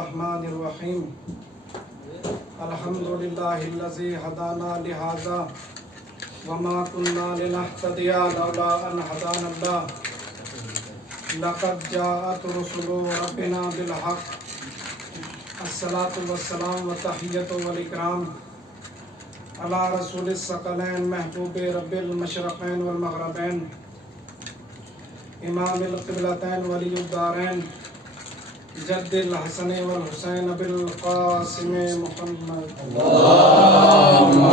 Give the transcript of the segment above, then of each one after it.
الرحمن الرحیم الحمدللہ ہدانا لہذا وما كنا لنهتدي لولا ان هدانا الله لقد جاءت رسل ربنا بالحق الصلاة والسلام والتحیۃ والاکرام علی رسول الثقلین محبوب رب المشرقین والمغربین امام القبلتین ولی الدارین جد الحسن والحسین بالقاسم محمد اللهم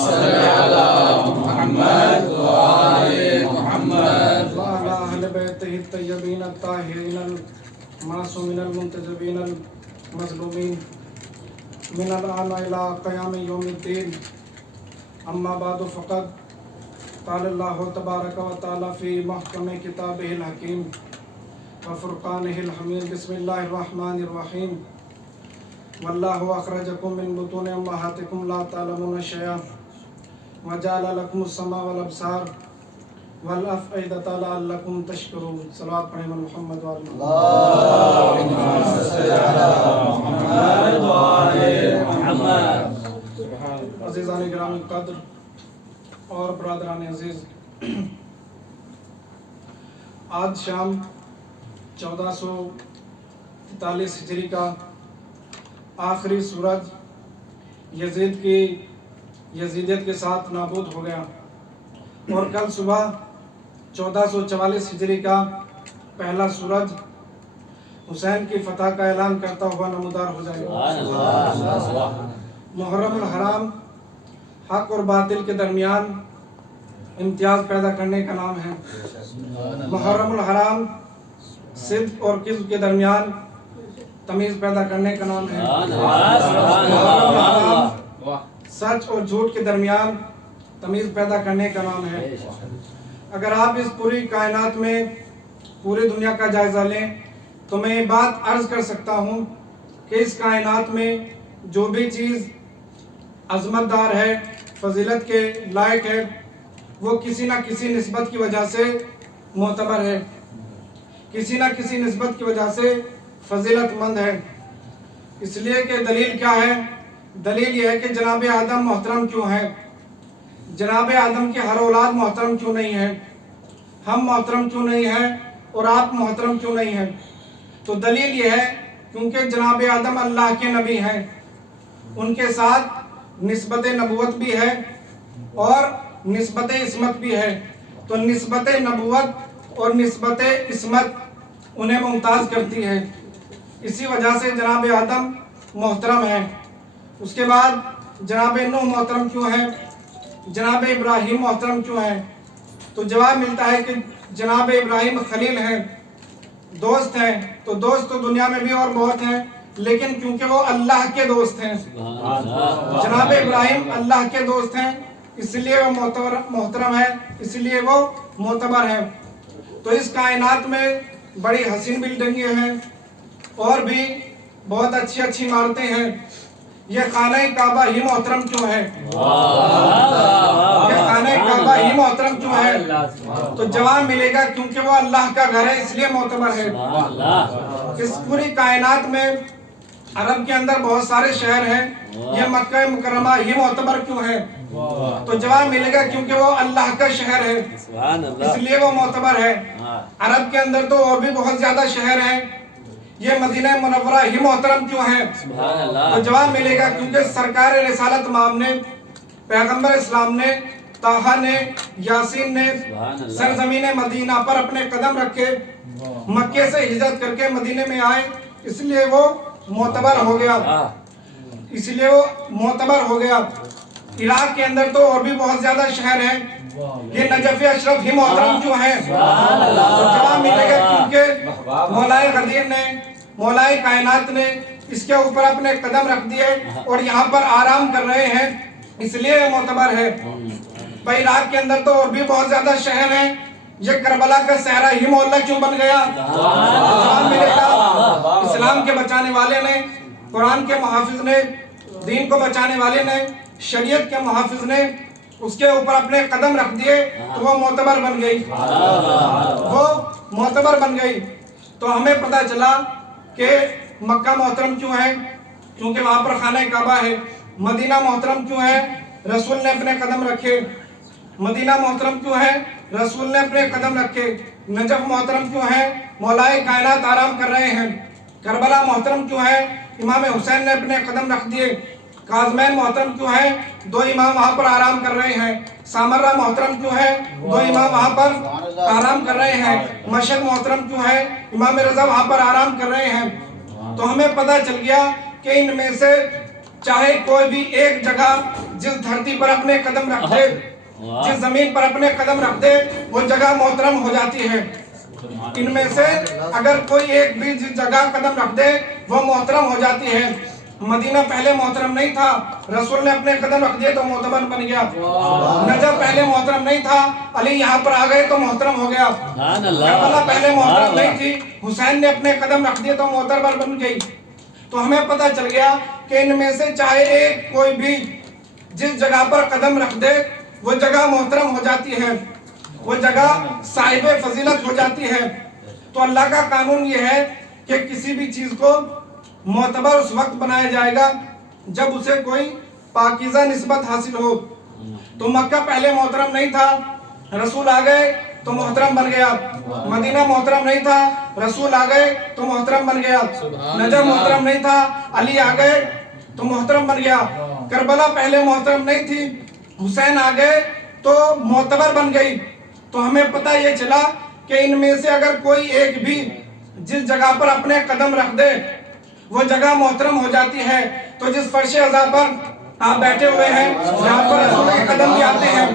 صل على محمد وآل محمد وعلى اہل بیتہ الطیبین الطاہرین المعصومین المنتجبین المظلومین من الآن الى قیام یوم الدین اما بعد فقد قال اللہ تبارک و تعالی فی محکم کتابہ الحکیم وفرقانہ الحمید بسم اللہ الرحمن الرحیم واللہ اخرجکم من بطون امہاتکم لا تعلمون شیئا وجعل لکم السماء والابصار والافئدۃ لعلکم تشکرون صلوات پڑھیں محمد وآل اللهم صل على محمد وآل محمد. عزیزان گرامی قدر اور برادران عزیز، آج شام 1443 ہجری کا آخری سورج یزیدیت کے ساتھ نابود ہو گیا، اور کل صبح 1444 ہجری کا پہلا سورج حسین کی فتح کا اعلان کرتا ہوا نمودار ہو جائے گا۔ محرم الحرام حق اور باطل کے درمیان امتیاز پیدا کرنے کا نام ہے۔ محرم الحرام صدق اور کذب کے درمیان تمیز پیدا کرنے کا نام ہے۔ محرم الحرام سچ اور جھوٹ کے درمیان تمیز پیدا کرنے کا نام ہے۔ اگر آپ اس پوری کائنات میں پوری دنیا کا جائزہ لیں تو میں یہ بات عرض کر سکتا ہوں کہ اس کائنات میں جو بھی چیز عظمت دار ہے، فضیلت کے لائق ہے، وہ کسی نہ کسی نسبت کی وجہ سے معتبر ہے، کسی نہ کسی نسبت کی وجہ سے فضیلت مند ہے۔ اس لیے کہ دلیل کیا ہے؟ دلیل یہ ہے کہ جناب آدم محترم کیوں ہے، جناب آدم کی ہر اولاد محترم کیوں نہیں ہے، ہم محترم کیوں نہیں ہیں اور آپ محترم کیوں نہیں ہیں؟ تو دلیل یہ ہے کیونکہ جناب آدم اللہ کے نبی ہیں، ان کے ساتھ نسبت نبوت بھی ہے اور نسبت عصمت بھی ہے، تو نسبت نبوت اور نسبت عصمت انہیں ممتاز کرتی ہے، اسی وجہ سے جناب آدم محترم ہے۔ اس کے بعد جناب نوح محترم کیوں ہیں، جناب ابراہیم محترم کیوں ہیں؟ تو جواب ملتا ہے کہ جناب ابراہیم خلیل ہیں، دوست ہیں، تو دوست تو دنیا میں بھی اور بہت ہیں، لیکن کیونکہ وہ اللہ کے دوست ہیں، جناب ابراہیم اللہ کے دوست ہیں، اس لیے وہ محترم ہے، اس لیے وہ معتبر ہے۔ تو اس کائنات میں بڑی حسین بلڈنگیں ہیں اور بھی بہت اچھی اچھی عمارتیں ہیں، یہ خانہ کعبہ ہی محترم کیوں ہے؟ یہ خانہ کعبہ ہی محترم کیوں ہے؟ تو جواب ملے گا کیونکہ وہ اللہ کا گھر ہے، اس لیے معتبر ہے۔ اس پوری کائنات میں عرب کے اندر بہت سارے شہر ہیں، یہ مکہ مکرمہ ہی معتبر کیوں ہے؟ تو جواب ملے گا کیونکہ وہ اللہ کا شہر ہے، اس لیے وہ معتبر ہے۔ عرب کے اندر تو اور بھی بہت زیادہ شہر ہیں، یہ مدینہ منورہ ہی محترم کیوں ہے؟ تو جواب ملے گا کیونکہ سرکار رسالت مآب نے، پیغمبر اسلام نے، طٰہٰ نے، یاسین نے سرزمین مدینہ پر اپنے قدم رکھے، مکے سے ہجرت کر کے مدینے میں آئے، اس لیے وہ معتبر ہو گیا، اس لیے وہ معتبر ہو گیا۔ عراق کے اندر تو اور بھی بہت زیادہ شہر ہیں، یہ نجف اشرف ہی محترم کیوں ہیں؟ جواب ملے گا کیونکہ مولائے غدیر نے، مولائے کائنات نے اس کے اوپر اپنے قدم رکھ دیے اور یہاں پر آرام کر رہے ہیں، اس لیے یہ معتبر ہے۔ بھائی عراق کے اندر تو اور بھی بہت زیادہ شہر ہیں، یہ کربلا کا صحرا ہی محلہ کیوں بن گیا؟ جواب ملے گا اسلام کے بچانے والے نے، قرآن کے محافظ نے، دین کو بچانے والے نے، شریعت کے محافظ نے اس کے اوپر اپنے قدم رکھ دیے تو وہ معتبر بن گئی، وہ معتبر بن گئی۔ تو ہمیں پتہ چلا کہ مکہ محترم کیوں ہے؟ کیونکہ وہاں پر خانہ کعبہ ہے۔ مدینہ محترم کیوں ہے؟ رسول نے اپنے قدم رکھے۔ مدینہ محترم کیوں ہے؟ رسول نے اپنے قدم رکھے۔ نجف محترم کیوں ہے؟ مولائے کائنات آرام کر رہے ہیں۔ کربلا محترم کیوں ہے؟ امام حسین نے اپنے قدم رکھ دیے۔ کاظمین محترم کیوں ہے؟ دو امام وہاں پر آرام کر رہے ہیں۔ سامرہ محترم کیوں ہے؟ دو امام وہاں پر آرام کر رہے ہیں۔ مشہد محترم کیوں ہے؟ امام رضا وہاں پر آرام کر رہے ہیں۔ تو ہمیں پتہ چل گیا کہ ان میں سے چاہے کوئی بھی ایک جگہ جس دھرتی پر اپنے قدم رکھ دے، جس زمین پر اپنے قدم رکھ دے، وہ جگہ محترم ہو جاتی ہے۔ ان میں سے اگر کوئی ایک بھی جس جگہ قدم رکھ دے وہ محترم ہو جاتی ہے۔ مدینہ پہلے محترم نہیں تھا، رسول نے اپنے قدم رکھ دیے تو معتبر بن گیا۔ نجف پہلے محترم نہیں تھا، علی یہاں پر آ گئے تو محترم ہو گیا۔ کربلا پہلے محترم نہیں تھی، حسین نے اپنے قدم رکھ دیے تو معتبر بن گئی۔ تو ہمیں پتہ چل گیا کہ ان میں سے چاہے ایک کوئی بھی جس جگہ پر قدم رکھ دے وہ جگہ محترم ہو جاتی ہے، وہ جگہ صاحب فضیلت ہو جاتی ہے۔ تو اللہ کا قانون یہ ہے کہ کسی بھی چیز کو معتبر اس وقت بنایا جائے گا جب اسے کوئی پاکیزہ نسبت حاصل ہو۔ تو مکہ پہلے محترم نہیں تھا، رسول آ گئے تو محترم بن گیا۔ مدینہ محترم نہیں تھا، رسول آ گئے تو محترم بن گیا۔ نجف محترم نہیں تھا، علی آ گئے تو محترم بن گیا۔ کربلا پہلے محترم نہیں تھی، حسین آ گئے تو معتبر بن گئی۔ تو ہمیں پتہ یہ چلا کہ ان میں سے اگر کوئی ایک بھی جس جگہ پر اپنے قدم رکھ دے وہ جگہ محترم ہو جاتی ہے۔ تو جس فرش عزا پر آپ بیٹھے ہوئے ہیں، یہاں پر رسول کے قدم بھی آتے ہیں،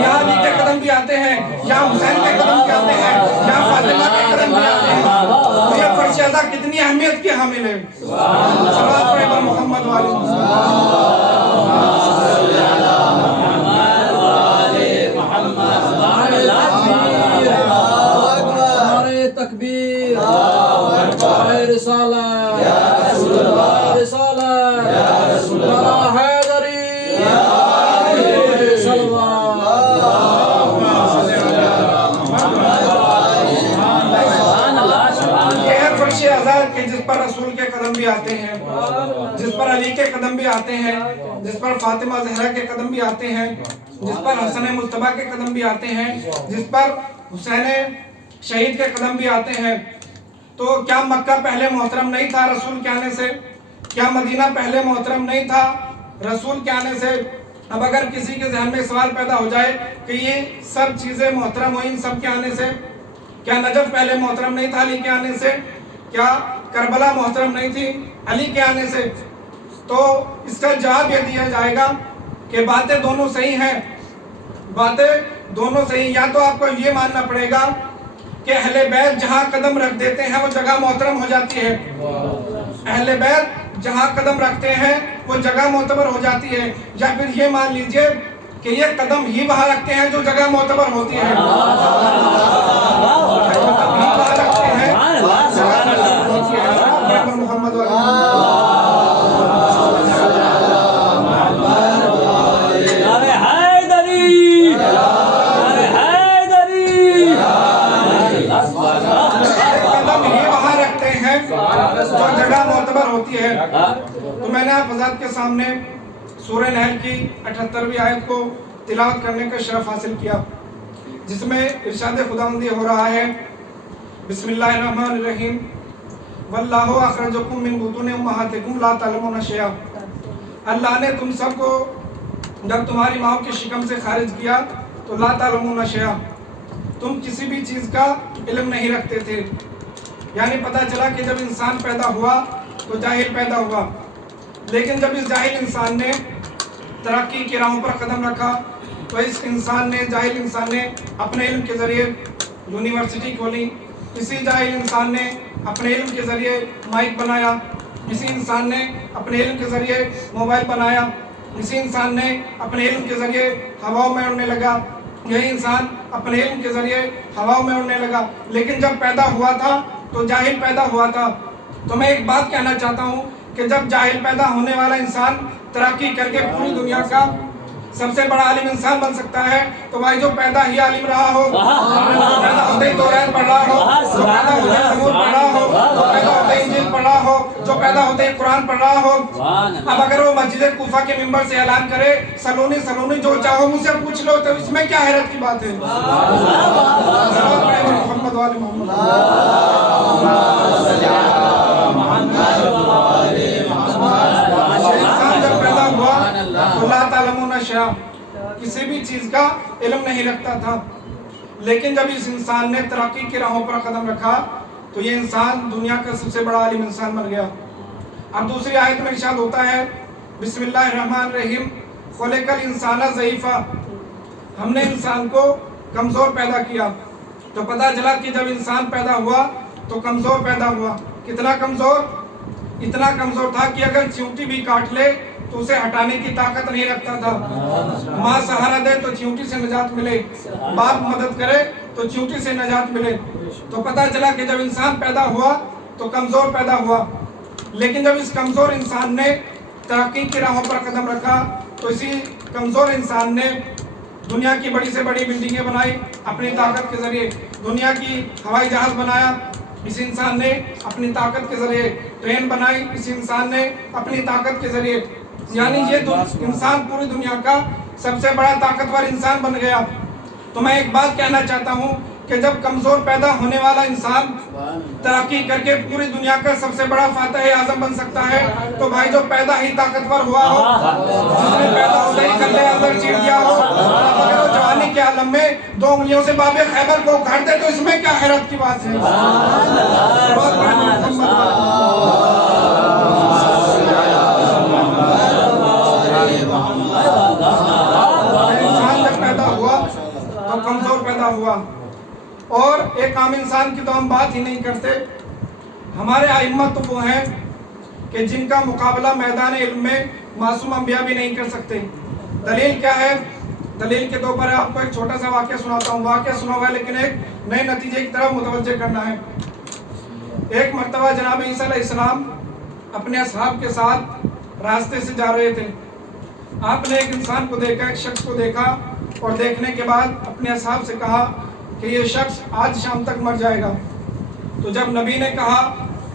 یہاں علی کے قدم بھی آتے ہیں، یہاں حسین کے قدم بھی آتے ہیں، یہاں فاطمہ کے قدم بھی آتے ہیں۔ تو یہ فرش عزا کتنی اہمیت کی حامل ہے۔ صلوات پڑھیں پر محمد والی تکبیر رسالہ یا رسول اللہ، رسالہ یا رسول اللہ، حیدری فرش عزا کہ جس پر رسول کے قدم بھی آتے ہیں، جس پر علی کے قدم بھی آتے ہیں، جس پر فاطمہ زہرا کے قدم بھی آتے ہیں، جس پر حسن مصطفیٰ کے قدم بھی آتے ہیں، جس پر حسین شہید کے قدم بھی آتے ہیں۔ تو کیا مکہ پہلے محترم نہیں تھا رسول کے آنے سے؟ کیا مدینہ پہلے محترم نہیں تھا رسول کے آنے سے؟ اب اگر کسی کے ذہن میں سوال پیدا ہو جائے کہ یہ سب چیزیں محترم ہوئیں ان سب کے آنے سے، کیا نجف پہلے محترم نہیں تھا علی کے آنے سے؟ کیا کربلا محترم نہیں تھی علی کے آنے سے؟ تو اس کا جواب یہ دیا جائے گا کہ باتیں دونوں صحیح ہیں، باتیں دونوں صحیح۔ یا تو آپ کو یہ ماننا پڑے گا کہ اہل بیت جہاں قدم رکھ دیتے ہیں وہ جگہ محترم ہو جاتی ہے، اہل بیت جہاں قدم رکھتے ہیں وہ جگہ معتبر ہو جاتی ہے، یا پھر یہ مان لیجئے کہ یہ قدم ہی وہاں رکھتے ہیں جو جگہ معتبر ہوتی ہے، قدم ہی وہاں رکھتے ہیں محمد جو جگہ معتبر ہوتی ہے۔ تو میں نے آپ حضرات کے سامنے سورہ نحل کی 78ویں آیت کو تلاوت کرنے کا شرف حاصل کیا، جس میں ارشاد خداوندی ہو رہا ہے، بسم اللہ الرحمن الرحیم، واللہ اخرجکم من بطون امہاتکم لا تعلمون شیئا۔ اللہ نے تم سب کو جب تمہاری ماں کے شکم سے خارج کیا تو لا تعلمون شیئا، تم کسی بھی چیز کا علم نہیں رکھتے تھے۔ یعنی پتہ چلا کہ جب انسان پیدا ہوا تو جاہل پیدا ہوا، لیکن جب اس جاہل انسان نے ترقی کی راہوں پر قدم رکھا تو اس جاہل انسان نے اپنے علم کے ذریعے یونیورسٹی کھولی، اسی جاہل انسان نے اپنے علم کے ذریعے مائک بنایا، اسی انسان نے اپنے علم کے ذریعے موبائل بنایا، اسی انسان نے اپنے علم کے ذریعے ہواؤں میں اڑنے لگا، یہی انسان اپنے علم کے ذریعے ہواؤں میں اڑنے لگا۔ لیکن جب پیدا ہوا تھا تو جاہل پیدا ہوا تھا۔ تو میں ایک بات کہنا چاہتا ہوں کہ جب جاہل پیدا ہونے والا انسان ترقی کر کے پوری دنیا کا سب سے بڑا عالم انسان بن سکتا ہے تو بھائی جو پیدا ہی عالم رہا ہو، پیدا ہوتے ہی توریت پڑھ رہا ہو، جو پیدا ہوتے ہی زبور پڑھ رہا ہو، جو پیدا ہوتے ہی انجیل پڑھ رہا ہو، جو پیدا ہوتے ہی قرآن پڑھ رہا ہو۔ اب اگر وہ مسجد کوفہ کے منبر سے اعلان کرے سلونی سلونی جو چاہو مجھ سے پوچھ لو، تو اس میں کیا حیرت کی بات ہے؟ محمد والے محمد انسان جب پیدا ہوا تو لا تعلمون شیئا، کسی بھی چیز کا علم نہیں رکھتا تھا، لیکن جب اس انسان نے ترقی کی راہوں پر قدم رکھا تو یہ انسان دنیا کا سب سے بڑا عالم انسان بن گیا۔ اب دوسری آیت میں ارشاد ہوتا ہے بسم اللہ الرحمن الرحیم خلق الانسان ضعیفا، ہم نے انسان کو کمزور پیدا کیا۔ تو پتہ چلا کہ جب انسان پیدا ہوا تو کمزور پیدا ہوا۔ کتنا کمزور؟ اتنا کمزور تھا کہ اگر چیونٹی بھی کاٹ لے تو اسے ہٹانے کی طاقت نہیں رکھتا تھا۔ ماں سہارا دے تو چیونٹی سے نجات ملے، باپ مدد کرے تو چیونٹی سے نجات ملے۔ تو پتہ چلا کہ جب انسان پیدا ہوا تو کمزور پیدا ہوا، لیکن جب اس کمزور انسان نے ترقی کی راہوں پر قدم رکھا تو اسی کمزور انسان نے دنیا کی بڑی سے بڑی بلڈنگیں بنائی اپنی طاقت کے ذریعے، دنیا کی ہوائی جہاز بنایا اس انسان نے اپنی طاقت کے ذریعے، ٹرین بنائی اس انسان نے اپنی طاقت کے ذریعے، یعنی یہ انسان پوری دنیا کا سب سے بڑا طاقتور انسان بن گیا۔ تو میں ایک بات کہنا چاہتا ہوں کہ جب کمزور پیدا ہونے والا انسان ترقی کر کے پوری دنیا کا سب سے بڑا فاتح اعظم بن سکتا ہے تو بھائی جو پیدا ہی طاقتور ہوا ہو، جس نے پیدا ہوتے ہی کلے اندر چیر دیا ہو، اگر وہ جوانی کے عالم میں 2 انگلیوں سے باب خیبر کو اکھاڑ دے تو اس میں کیا حیرت کی بات ہے؟ انسان جب پیدا ہوا تو کمزور پیدا ہوا، اور ایک عام انسان کی تو ہم بات ہی نہیں کرتے۔ ہمارے ائمہ تو وہ ہیں کہ جن کا مقابلہ میدان علم میں معصوم انبیاء بھی نہیں کر سکتے۔ دلیل کیا ہے؟ دلیل کے طور پر آپ کو ایک چھوٹا سا واقعہ سناتا ہوں، واقعہ سنا ہوا ہے لیکن ایک نئے نتیجے کی طرف متوجہ کرنا ہے۔ ایک مرتبہ جناب عیسیٰ علیہ السلام اپنے اصحاب کے ساتھ راستے سے جا رہے تھے۔ آپ نے ایک انسان کو دیکھا، ایک شخص کو دیکھا، اور دیکھنے کے بعد اپنے اصحاب سے کہا کہ یہ شخص آج شام تک مر جائے گا۔ تو جب نبی نے کہا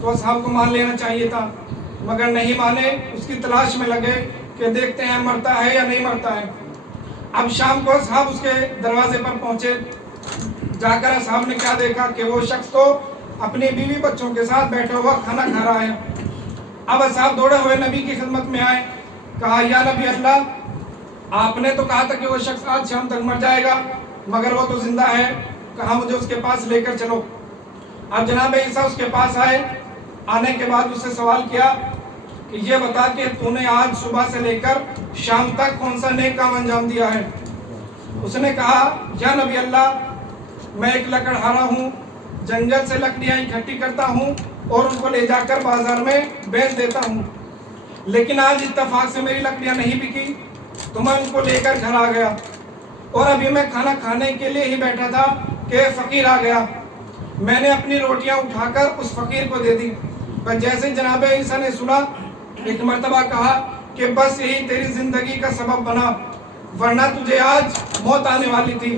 تو اصحاب کو مان لینا چاہیے تھا، مگر نہیں مانے، اس کی تلاش میں لگے کہ دیکھتے ہیں مرتا ہے یا نہیں مرتا ہے۔ اب شام کو اصحاب اس کے دروازے پر پہنچے، جا کر اصحاب نے کیا دیکھا کہ وہ شخص تو اپنی بیوی بچوں کے ساتھ بیٹھا ہوا کھانا کھا رہا ہے۔ اب اصحاب دوڑے ہوئے نبی کی خدمت میں آئے، کہا یا نبی اللہ، آپ نے تو کہا تھا کہ وہ شخص آج شام تک مر جائے گا، مگر وہ تو زندہ ہے، کہا مجھے اس کے پاس لے کر چلو۔ اب جناب عیسیٰ اس کے پاس آئے، آنے کے بعد اس سے سوال کیا کہ یہ بتا کہ تو نے آج صبح سے لے کر شام تک کون سا نیک کام انجام دیا ہے؟ اس نے کہا یا نبی اللہ، میں ایک لکڑہارا ہوں، جنگل سے لکڑیاں اکٹھی کرتا ہوں اور ان کو لے جا کر بازار میں بیچ دیتا ہوں، لیکن آج اتفاق سے میری لکڑیاں نہیں بکی تو میں ان کو لے کر گھر آ گیا، اور ابھی میں کھانا کھانے کے لیے ہی بیٹھا تھا کہ فقیر آ گیا، میں نے اپنی روٹیاں اٹھا کر اس فقیر کو دے دی۔ بس جیسے جناب عیسیٰ نے سنا، ایک مرتبہ کہا کہ بس یہی تیری زندگی کا سبب بنا، ورنہ تجھے آج موت آنے والی تھی،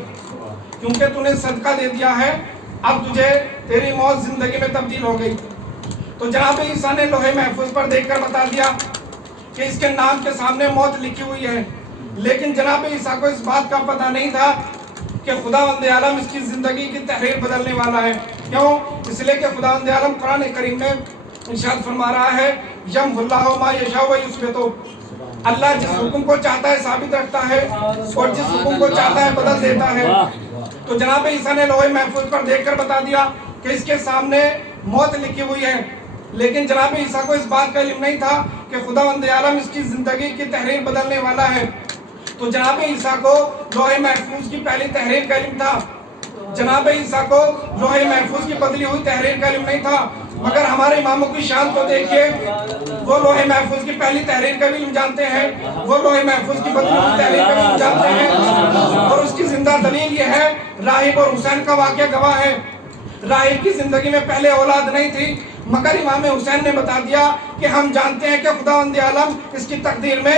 کیونکہ تو نے صدقہ دے دیا ہے، اب تجھے تیری موت زندگی میں تبدیل ہو گئی۔ تو جناب عیسیٰ نے لوہے محفوظ پر دیکھ کر بتا دیا کہ اس کے نام کے سامنے موت لکھی ہوئی ہے، لیکن جناب عیسیٰ کو اس بات کا پتہ نہیں تھا کہ خداوند عالم اس کی زندگی کی تحریر بدلنے والا ہے۔ کیوں؟ اس لیے کہ خداوند عالم قرآن کریم میں ارشاد فرما رہا ہے یمحو اللہ ما یشاء و یثبت، اللہ جس حکم کو چاہتا ہے ثابت رکھتا ہے اور جس حکم کو چاہتا ہے بدل دیتا ہے۔ تو جناب عیسیٰ نے لوہے محفوظ پر دیکھ کر بتا دیا کہ اس کے سامنے موت لکھی ہوئی ہے، لیکن جناب عیسیٰ کو اس بات کا علم نہیں تھا کہ خداوند عالم اس کی زندگی کی تحریر بدلنے والا ہے۔ تو جناب عیسیٰ کو لوہے محفوظ کی پہلی تحریر کا علم تھا، جناب عیسیٰ کو لوہے محفوظ کی بدلی ہوئی تحریر کا علم نہیں تھا، مگر ہمارے اماموں کی شان کو دیکھیے، وہ لوہے محفوظ کی پہلی تحریر کا بھی علم جانتے ہیں، وہ لوہے محفوظ کی بدلی ہوئی تحریر کا بھی علم جانتے ہیں، اور اس کی زندہ دلیل یہ ہے، راہب اور حسین کا واقعہ گواہ ہے۔ راہب کی زندگی میں پہلے اولاد نہیں تھی، مگر امام حسین نے بتا دیا کہ ہم جانتے ہیں کہ خداوند عالم اس کی تقدیر میں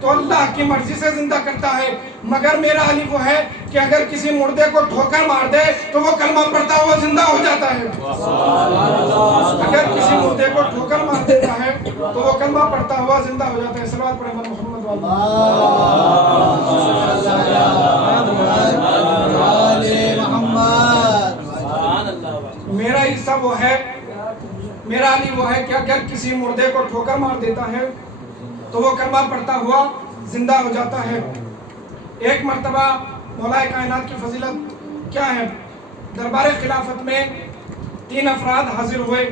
تو اللہ کی مرضی سے زندہ کرتا ہے، مگر میرا علی وہ ہے کہ اگر کسی مردے کو ٹھوکر مار دے تو وہ کلمہ پڑھتا ہوا زندہ ہو جاتا ہے۔ اگر کسی مردے کو ٹھوکر مار دیتا ہے تو وہ کلمہ پڑھتا ہوا زندہ ہو جاتا ہے۔ صلوات پڑھیں محمد میرا حصہ وہ ہے، میرا علی وہ ہے کہ اگر کسی مردے کو ٹھوکر مار دیتا ہے تو وہ کلمہ پڑھتا ہوا زندہ ہو جاتا ہے۔ ایک مرتبہ مولا کائنات کی فضیلت کیا ہے؟ دربار خلافت میں 3 افراد حاضر ہوئے،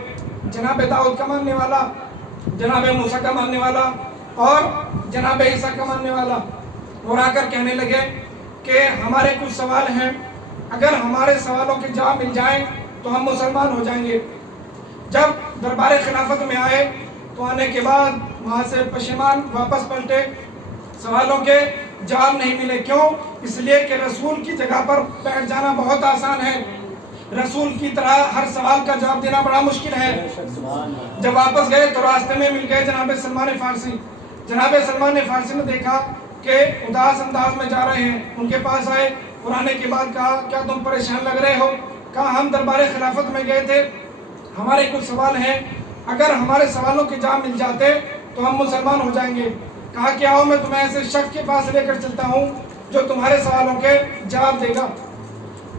جناب داؤد کا ماننے والا، جناب موسیٰ کا ماننے والا اور جناب عیسیٰ کا ماننے والا، اور آ کر کہنے لگے کہ ہمارے کچھ سوال ہیں، اگر ہمارے سوالوں کے جواب مل جائیں تو ہم مسلمان ہو جائیں گے۔ جب دربار خلافت میں آئے تو آنے کے بعد وہاں سے پشیمان واپس پلٹے، سوالوں کے جواب نہیں ملے۔ کیوں؟ اس لیے کہ رسول کی جگہ پر بیٹھ جانا بہت آسان ہے، رسول کی طرح ہر سوال کا جواب دینا بڑا مشکل ہے۔ جب واپس گئے تو راستے میں مل گئے جناب سلمان فارسی۔ جناب سلمان فارسی نے دیکھا کہ اداس انداز میں جا رہے ہیں، ان کے پاس آئے اور آنے کے بعد کہا کیا تم پریشان لگ رہے ہو؟ کہا ہم دربار خلافت میں گئے تھے، ہمارے کچھ سوال ہیں، اگر ہمارے سوالوں کے جواب مل جاتے تو ہم مسلمان ہو جائیں گے۔ کہا کہ آؤ میں تمہیں ایسے شخص کے پاس لے کر چلتا ہوں جو تمہارے سوالوں کے جواب دے گا۔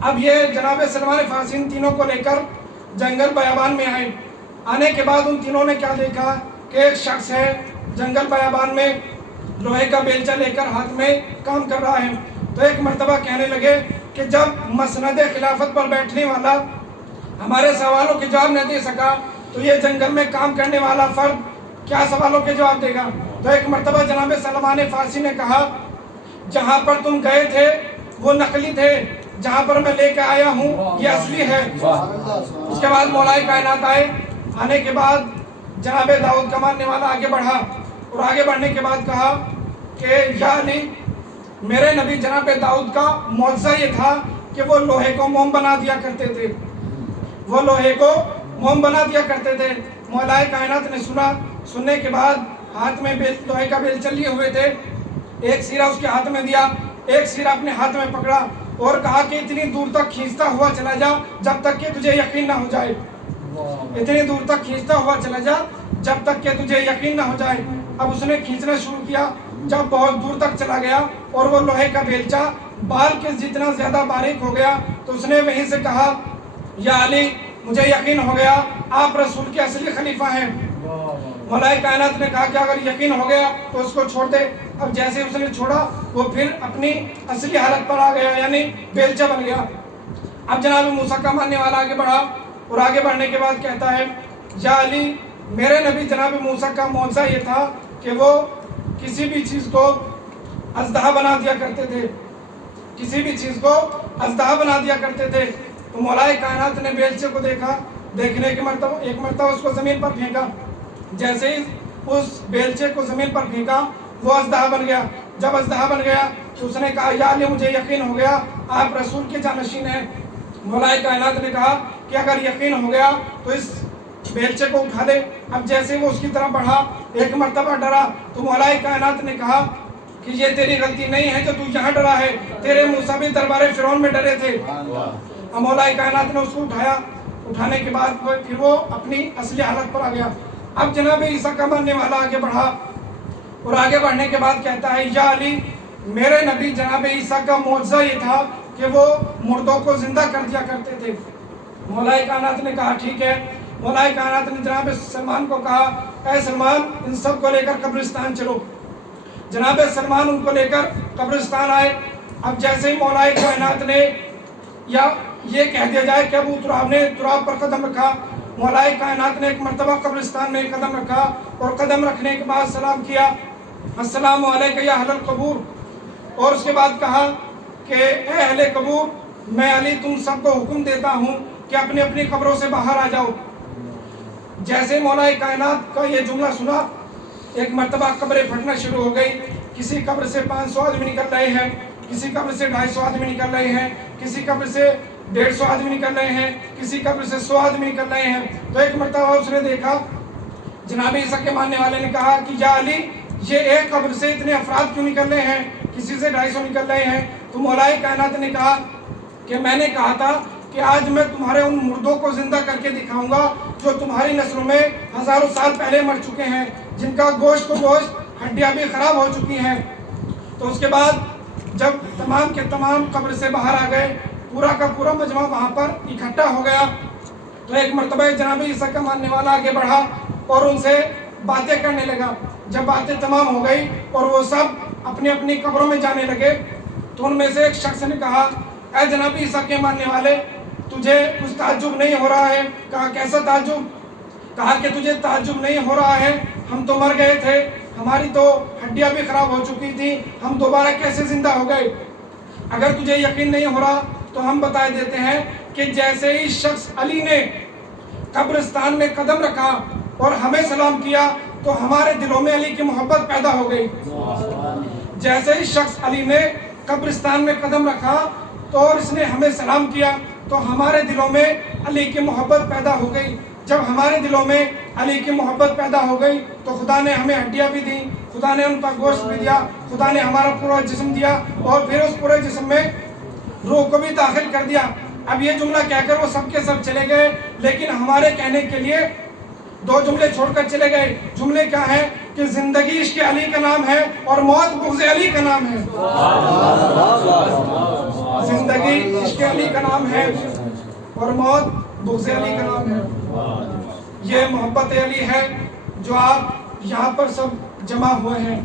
اب یہ جناب سلمان فارسی ان تینوں کو لے کر جنگل بیابان میں آئے۔ آنے کے بعد ان تینوں نے کیا دیکھا کہ ایک شخص ہے جنگل بیابان میں لوہے کا بیلچہ لے کر ہاتھ میں کام کر رہا ہے۔ تو ایک مرتبہ کہنے لگے کہ جب مسند خلافت پر بیٹھنے والا ہمارے سوالوں کے جواب نہیں دے سکا تو یہ جنگل میں کام کرنے والا فرد کیا سوالوں کے جواب دے گا؟ تو ایک مرتبہ جناب سلمان فارسی نے کہا جہاں پر تم گئے تھے وہ نقلی تھے، جہاں پر میں لے کے آیا ہوں یہ اصلی ہے۔ اس کے بعد مولا کائنات آئے، آنے کے بعد جناب داؤد کا ماننے والا آگے بڑھا اور آگے بڑھنے کے بعد کہا کہ یا علی، میرے نبی جناب داؤد کا معجزہ یہ تھا کہ وہ لوہے کو موم بنا دیا کرتے تھے، وہ لوہے کو موم بنا دیا کرتے تھے۔ مولا کائنات نے سنا، سننے کے بعد ہاتھ میں لوہے کا بیلچہ لیے ہوئے تھے، ایک سیرا اس کے ہاتھ میں دیا، ایک سیرا اپنے ہاتھ میں پکڑا اور کہا کہ اتنی دور تک کھینچتا ہوا چلا جا جب تک کہ تجھے یقین نہ ہو جائے، اتنی دور تک کھینچتا ہوا چلا جا جب تک کہ تجھے یقین نہ ہو جائے۔ اب اس نے کھینچنا شروع کیا، جب بہت دور تک چلا گیا اور وہ لوہے کا بیلچہ بال کے جتنا زیادہ باریک ہو گیا تو اس نے وہیں سے کہا یا علی، مجھے یقین ہو گیا آپ رسول کے اصلی خلیفہ ہیں۔ مولا کائنات نے کہا کہ اگر یقین ہو گیا تو اس کو چھوڑ دے۔ اب جیسے اس نے چھوڑا وہ پھر اپنی اصلی حالت پر آ گیا، یعنی بیلچہ بن گیا۔ اب جناب موسیٰ کا ماننے والا آگے بڑھا اور آگے بڑھنے کے بعد کہتا ہے یا علی، میرے نبی جناب موسیٰ کا معجزہ یہ تھا کہ وہ کسی بھی چیز کو اژدہا بنا دیا کرتے تھے، کسی بھی چیز کو اژدہا بنا دیا کرتے تھے۔ تو مولا کائنات نے بیلچے کو دیکھا، دیکھنے کے ایک مرتبہ اس کو زمین پر پھینکا، جیسے ہی اس بیلچے کو زمین پر پھینکا وہ اژدہا بن گیا۔ جب اژدہا بن گیا تو اس نے کہا یا علی، مجھے یقین ہو گیا آپ رسول کے جانشین ہیں۔ مولا کائنات نے کہا کہ اگر یقین ہو گیا تو اس بیلچے کو اٹھا لے۔ اب جیسے وہ اس کی طرف بڑھا ایک مرتبہ ڈرا تو مولا کائنات نے کہا کہ یہ تیری غلطی نہیں ہے جو تو یہاں ڈرا ہے، تیرے موسیٰ بھی دربار فرعون میں ڈرے تھے۔ اب مولا کائنات نے اس کو اٹھایا، اٹھانے کے بعد پھر وہ اپنی اصلی حالت پر آ گیا۔ اب جناب عیسیٰ کا ماننے والا آگے بڑھا اور آگے بڑھنے کے بعد کہتا ہے یا علی، میرے نبی جناب عیسیٰ کا معجزہ یہ تھا کہ وہ مردوں کو زندہ کر دیا کرتے تھے۔ مولا کائنات نے کہا ٹھیک ہے۔ مولا کائنات نے جناب سلمان کو کہا اے سلمان، ان سب کو لے کر قبرستان چلو۔ جناب سلمان ان کو لے کر قبرستان آئے۔ اب جیسے ہی مولا کائنات نے، یا یہ کہہ دیا جائے کہ ابو تراب نے تراب پر قدم رکھا، مولا کائنات نے ایک مرتبہ قبرستان میں قدم رکھا اور قدم رکھنے کے بعد سلام کیا، السلام علیکم یا اہل القبور، اور اس کے بعد کہا کہ اے اہل قبور، میں علی تم سب کو حکم دیتا ہوں کہ اپنی اپنی قبروں سے باہر آ جاؤ۔ جیسے مولا کائنات کا یہ جملہ سنا ایک مرتبہ قبریں پھٹنا شروع ہو گئی، کسی قبر سے 500 آدمی نکل رہے ہیں، کسی قبر سے 250 آدمی نکل رہے ہیں، کسی قبر سے 150 آدمی نکل رہے ہیں، کسی قبر سے 100 آدمی نکل رہے ہیں۔ تو ایک مرتبہ اس نے دیکھا، جناب عیسیٰ کے ماننے والے نے کہا کہ یا علی، یہ ایک قبر سے اتنے افراد کیوں نکل رہے ہیں, کسی سے 250 نکل رہے ہیں؟ تو مولا کائنات نے کہا کہ میں نے کہا تھا کہ آج میں تمہارے ان مردوں کو زندہ کر کے دکھاؤں گا جو تمہاری نسلوں میں ہزاروں سال پہلے مر چکے ہیں, جن کا گوشت ہڈیاں بھی خراب ہو چکی ہیں. تو اس کے بعد جب تمام کے تمام قبر سے باہر آ گئے, پورا کا پورا مجمع وہاں پر اکٹھا ہو گیا, تو ایک مرتبہ جناب عیسیٰ کا ماننے والا آگے بڑھا اور ان سے باتیں کرنے لگا. جب باتیں تمام ہو گئی اور وہ سب اپنی اپنی قبروں میں جانے لگے, تو ان میں سے ایک شخص نے کہا, اے جناب عیسیٰ کے ماننے والے, تجھے کچھ تعجب نہیں ہو رہا ہے؟ کہا کیسا تعجب؟ کہا کہ تجھے تعجب نہیں ہو رہا ہے, ہم تو مر گئے تھے, ہماری تو ہڈیاں بھی خراب ہو چکی تھی, ہم دوبارہ کیسے زندہ ہو گئے؟ اگر تجھے یقین نہیں ہو رہا تو ہم بتا دیتے ہیں کہ جیسے ہی شخص علی نے قبرستان میں قدم رکھا اور ہمیں سلام کیا تو ہمارے دلوں میں علی کی محبت پیدا ہو گئی. جیسے ہی شخص علی نے قبرستان میں قدم رکھا تو اور اس نے ہمیں سلام کیا تو ہمارے دلوں میں علی کی محبت پیدا ہو گئی. جب ہمارے دلوں میں علی کی محبت پیدا ہو گئی تو خدا نے ہمیں ہڈیاں بھی دیں, خدا نے ان پر گوشت بھی دیا, خدا نے ہمارا پورا جسم دیا اور پھر اس پورے جسم میں روح کو بھی داخل کر دیا. اب یہ جملہ کہہ کر وہ سب کے سب چلے گئے, لیکن ہمارے کہنے کے لیے 2 جملے چھوڑ کر چلے گئے. جملے کیا ہیں کہ زندگی عشق علی کا نام ہے اور موت بغض علی کا نام ہے. زندگی عشق علی کا نام ہے اور موت بغض علی کا نام ہے. یہ محبت علی ہے جو آپ یہاں پر سب جمع ہوئے ہیں,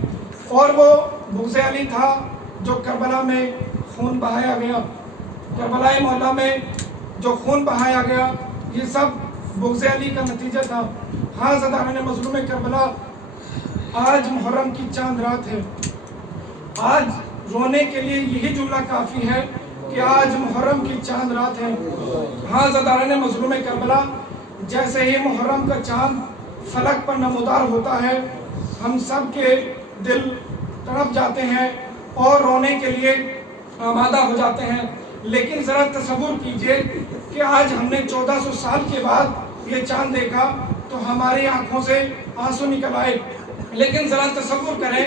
اور وہ بغض علی تھا جو کربلا میں خون بہایا گیا. کربلا محلہ میں جو خون بہایا گیا یہ سب بغض علی کا نتیجہ تھا. ہاں زداران مظلوم کربلا, آج محرم کی چاند رات ہے. آج رونے کے لیے یہی جملہ کافی ہے کہ آج محرم کی چاند رات ہے. ہاں زداران مظلوم کربلا, جیسے ہی محرم کا چاند فلک پر نمودار ہوتا ہے ہم سب کے دل تڑپ جاتے ہیں اور رونے کے لیے آمادہ ہو جاتے ہیں. لیکن ذرا تصور کیجئے کہ آج ہم نے 1400 سال کے بعد یہ چاند دیکھا تو ہماری آنکھوں سے آنسو نکل آئے. لیکن ذرا تصور کریں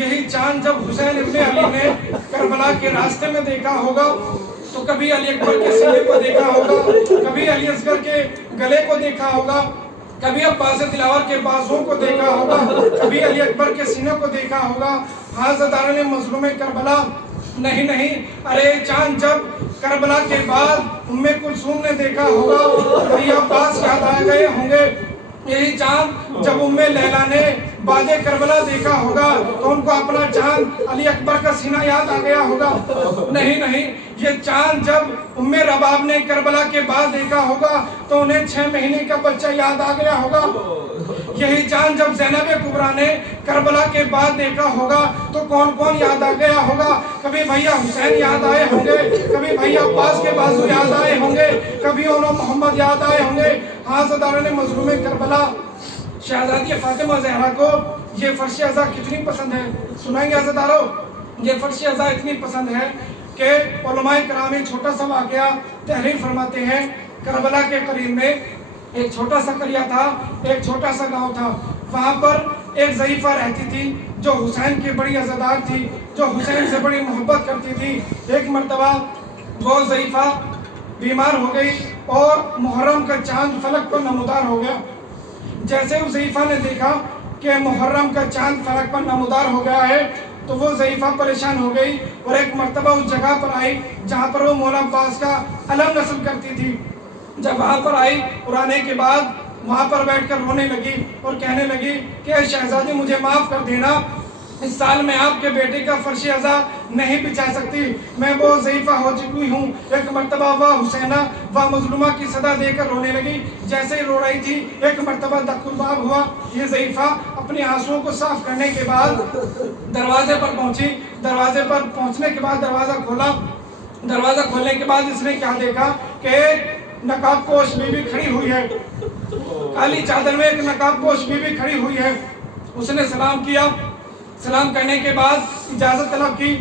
یہی چاند جب حسین ابن علی نے کربلا کے راستے میں دیکھا ہوگا تو کبھی علی اکبر کے سینے کو دیکھا ہوگا, کبھی علی اصغر کے گلے کو دیکھا ہوگا, کبھی عباس دلاور کے بازوں کو دیکھا ہوگا, کبھی علی اکبر کے سینے کو دیکھا ہوگا. ہاں زداران مظلوم کربلا, نہیں, ارے چاند جب کربلا کے بعد ام کلثوم نے دیکھا ہوگا تو یہ عباس یاد آ گئے ہوں گے. یہی چاند جب ام لیلا نے باد کربلا دیکھا ہوگا تو ان کو اپنا چاند علی اکبر کا سینہ یاد آ گیا ہوگا. نہیں, یہ چاند جب ام رباب نے کربلا کے بعد دیکھا ہوگا تو انہیں 6 مہینے کا بچہ یاد آ گیا ہوگا. یہی چاند جب زینب کبریٰ نے کربلا کے بعد دیکھا ہوگا تو کون یاد آ گیا ہوگا. کبھی بھیا حسین یاد آئے ہوں گے, کبھی بھیا عباس کے بازو یاد آئے ہوں گے, کبھی انہوں محمد یاد آئے ہوں گے. ہاں زداران مظلوم کربلا, شہزادی فاطمہ زہرا کو یہ فرش ازاں کتنی پسند ہے, سنائیں گے عزیزارو. یہ فرش ازاں اتنی پسند ہے کہ علماء کرام چھوٹا سا واقعہ تحریر فرماتے ہیں. کربلا کے قریب میں ایک چھوٹا سا قریہ تھا, ایک چھوٹا سا گاؤں تھا. وہاں پر ایک ضعیفہ رہتی تھی جو حسین کی بڑی عزادار تھی, جو حسین سے بڑی محبت کرتی تھی. ایک مرتبہ وہ ضعیفہ بیمار ہو گئی اور محرم کا چاند فلک پر نمودار ہو گیا. جیسے اس ضعیفہ نے دیکھا کہ محرم کا چاند فلک پر نمودار ہو گیا ہے تو وہ ضعیفہ پریشان ہو گئی اور ایک مرتبہ اس جگہ پر آئی جہاں پر وہ مولا عباس کا علم نصب کرتی تھی. جب وہاں پر آئی اور آنے کے بعد وہاں پر بیٹھ کر رونے لگی اور کہنے لگی کہ اے شہزادی مجھے معاف کر دینا, اس سال میں آپ کے بیٹے کا فرش ازاں نہیں بچھا سکتی, میں بہت ضعیفہ ہو چکی ہوں. ایک مرتبہ واہ حسینہ واہ مظلومہ کی صدا دے کر رونے لگی. جیسے ہی رو رہی تھی ایک مرتبہ دق الباب ہوا. یہ ضعیفہ اپنے آنسوؤں کو صاف کرنے کے بعد دروازے پر پہنچی. دروازے پر پہنچنے کے بعد دروازہ کھولا. دروازہ کھولنے کے بعد اس نے کیا دیکھا کہ نقاب پوش بیوی کھڑی ہوئی ہے, کالی چادر میں ایک نقاب پوش بیوی کھڑی ہوئی ہے. اس نے سلام کیا. سلام کرنے کے بعد اجازت طلب کی.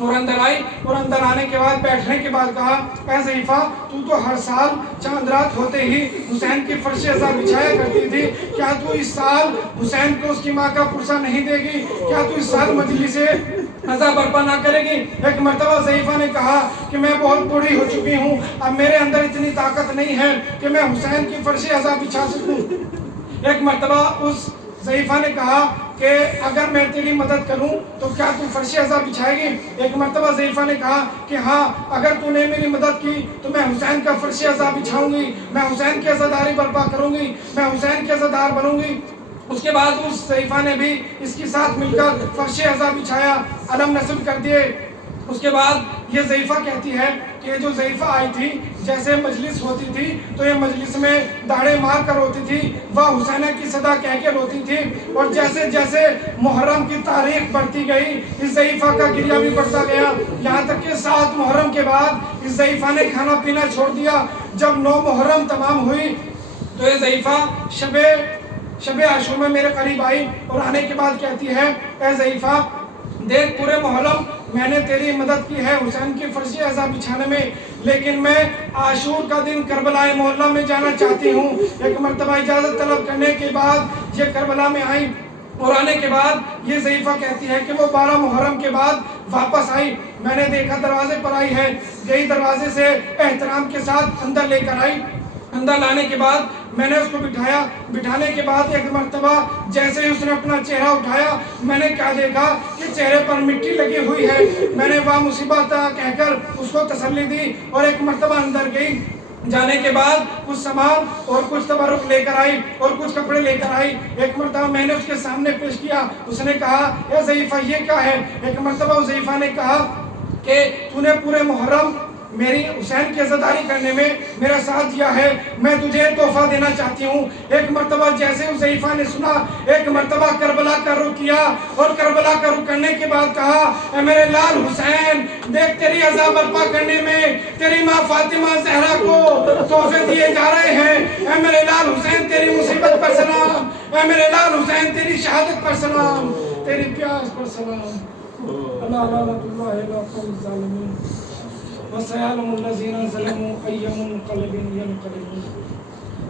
اور اندر آئی اور اندر آنے کے بعد بیٹھنے کے بعد کہا اے ضعیفہ تو ہر سال چاند رات ہوتے ہی حسین کی فرش عزا بچھایا کرتی تھی، کیا تو اس سال حسین کو اس کی ماں کا پرسہ نہیں دے گی؟ کیا تو اس سال مجلس عزا برپا نہ کرے گی؟ ایک مرتبہ ضعیفہ نے کہا کہ میں بہت بوڑھی ہو چکی ہوں، اب میرے اندر اتنی طاقت نہیں ہے کہ میں حسین کی فرش عزا بچھا سکوں۔ ایک مرتبہ اس ضعیفہ نے کہا کہ اگر میں تیری مدد کروں تو کیا تو فرش عزا بچھائے گی؟ ایک مرتبہ ضعیفہ نے کہا کہ ہاں، اگر تو نے میری مدد کی تو میں حسین کا فرش عزا بچھاؤں گی، میں حسین کی عزاداری برپا کروں گی، میں حسین کی عزادار بنوں گی۔ اس کے بعد اس ضعیفہ نے بھی اس کے ساتھ مل کر فرش عزا بچھایا، علم نصب کر دیے۔ اس کے بعد یہ ضعیفہ کہتی ہے کہ جو ضعیفہ آئی تھی، جیسے مجلس ہوتی تھی تو یہ مجلس میں داڑے مار کر ہوتی تھی، وہ حسینہ کی صدا کہہ کے روتی تھی، اور جیسے جیسے محرم کی تاریخ بڑھتی گئی اس ضعیفہ کا گریہ بھی بڑھتا گیا، یہاں تک کہ 7 محرم کے بعد اس ضعیفہ نے کھانا پینا چھوڑ دیا۔ جب 9 محرم تمام ہوئی تو یہ ضعیفہ شب عاشور میں میرے قریب آئی اور آنے کے بعد کہتی ہے اے ضعیفہ دیکھ، پورے محرم میں نے تیری مدد کی ہے حسین کی فرش عزا بچھانے میں، لیکن میں عاشور کا دن کربلا معلیٰ میں جانا چاہتی ہوں۔ ایک مرتبہ اجازت طلب کرنے کے بعد یہ کربلا میں آئی، اور آنے کے بعد یہ ضعیفہ کہتی ہے کہ وہ 12 محرم کے بعد واپس آئی، میں نے دیکھا دروازے پر آئی ہے، گئی دروازے سے احترام کے ساتھ اندر لے کر آئی، اندر لانے کے بعد میں نے اس کو بٹھایا، بٹھانے کے بعد ایک مرتبہ جیسے ہی اس نے اپنا چہرہ اٹھایا میں نے کیا دیکھا کہ چہرے پر مٹی لگی ہوئی ہے۔ میں نے واہ مصیبت کہہ کر اس کو تسلی دی اور ایک مرتبہ اندر گئی، جانے کے بعد کچھ سامان اور کچھ تبرک لے کر آئی اور کچھ کپڑے لے کر آئی۔ ایک مرتبہ میں نے اس کے سامنے پیش کیا، اس نے کہا اے ضعیفہ یہ کیا ہے؟ ایک مرتبہ اس ضعیفہ نے کہا کہ تو نے پورے محرم میری حسین کی عزاداری کرنے میں میرا ساتھ دیا ہے، میں تجھے تحفہ دینا چاہتی ہوں۔ ایک مرتبہ جیسے اس ضعیفہ نے سنا، ایک مرتبہ کربلا کا رخ کیا اور کربلا کا رخ کرنے کے بعد کہا اے میرے لال حسین دیکھ، تیری عزا برپا کرنے میں تیری ماں فاطمہ زہرا کو تحفے دیے جا رہے ہیں۔ اے میرے لال حسین تیری مصیبت پر سلام، اے میرے لال حسین تیری شہادت پر سلام، تیری پیاس پر سلام۔ اللہ لعنت اللہ علی القوم الظالمین وسيعلم الذين ظلموا أي منقلب ينقلبون۔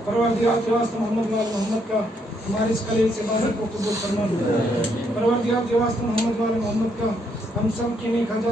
پروردگار کے واسطے محمد وال محمد کا ہمارے اس قلیل سے عبادت کو قبول فرما۔ پروردگار کے واسطے محمد وال محمد کا ہم سب کی نیک حاجت